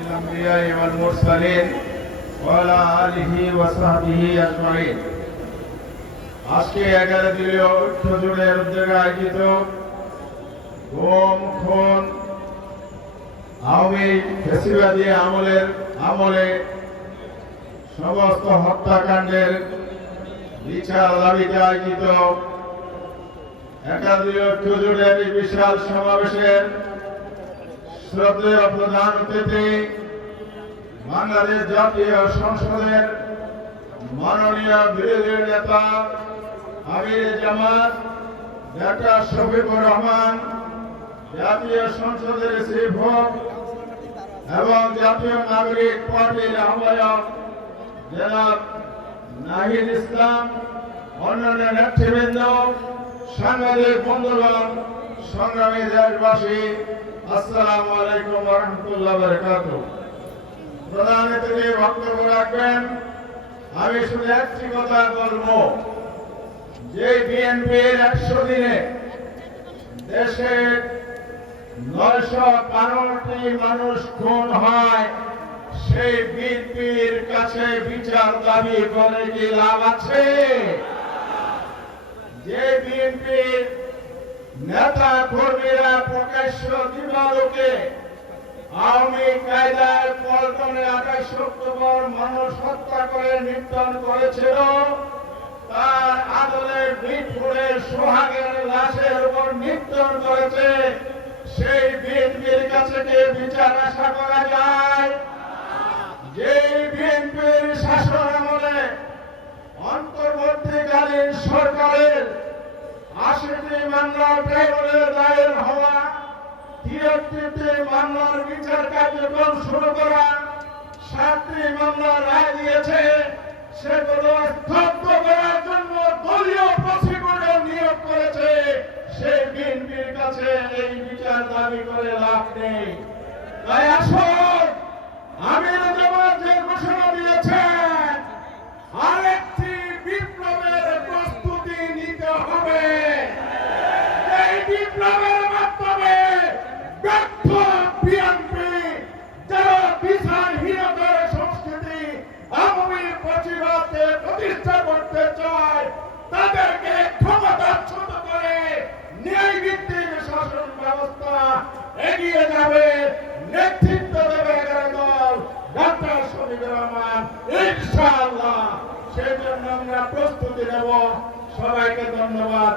الأنبياء والمرسلين وعلى آله وصحبه أجمعين। আজকে 11 দলীয় ঐক্য জোটের উদ্যোগে আয়োজিত গুম খুন আওয়ামী ফ্যাসিবাদী আমলে সমস্ত হত্যাকাণ্ডের বিচার দাবিতে আয়োজিত 11 দলীয় ঐক্য জোটের এই বিশাল সমাবেশের শ্রদ্ধেয় প্রধান অতিথি বাংলাদেশ জাতীয় সংসদের মাননীয় বিরোধী নেতা আমির জামাত ডাক্তার শফিকুর রহমান, জাতীয় সংসদের চিফ হুইপ এবং জাতীয় নাগরিক পার্টির আহ্বায়ক জনাব নাহিদ ইসলাম, অন্যান্য নেতৃবৃন্দ, সাংবাদিক বন্ধুগণ, সংগ্রামী দেশবাসী, আসসালামু আলাইকুম ওয়া রাহমাতুল্লাহি ওয়া বারাকাতুহু। প্রধান অতিথি বক্তব্য রাখবেন। আমি শুধু একটি কথা বলবো যে বিএনপির 100 দিনে দেশে 915টি মানুষ খুন হয়, সেই বিএনপির কাছে বিচার দাবি করে কি লাভ আছে? যে বিএনপির নেতা কর্মীরা প্রকাশ্য দিবালোকে আওয়ামী কায়দায় পল্টনে 28 অক্টোবর মানুষ হত্যা করে নির্যাতন করেছিল, তার আদলে মিটপুরের সোহাগের লাশের উপর নির্যাতন করেছে, সেই বিএনপির কাছে কি বিচার আশা করা যায়? যে বিএনপির শাসন আমলে অন্তর্বর্তীকালীন সরকারের 80টি মামলা ট্রাইব্যুনালে দায়ের হওয়া, 73টি মামলার বিচার কার্যক্রম শুরু করা, 7টি মামলার রায় দিয়েছে, সেগুলো স্তব্ধ করার জন্য দলীয় প্রসিকিউটর নিয়োগ করেছে। সেই বিএনপির কাছে এই বিচার দাবি করে লাভ নেই। তাই আসুন, আমির জামাত যে ঘোষণা দিয়েছেন, আরেকটি বিপ্লবের প্রস্তুতি নিতে হবে। এই বিপ্লবের মাধ্যমে ব্যর্থ বিএনপি যারা বিচারহীনতার সংস্কৃতি আওয়ামী প্রতিবাদে প্রতিষ্ঠা করতে চায়, তাদেরকে ক্ষমতাচ্যুত করে ন্যায় ভিত্তিক শাসন ব্যবস্থা এগিয়ে যাবে। নেতৃত্ব দেবে 11 দল, ডাক্তার শফিকুর রহমান, ইনশাআল্লাহ। সেই জন্য আমরা প্রস্তুতি নেব। সবাইকে ধন্যবাদ।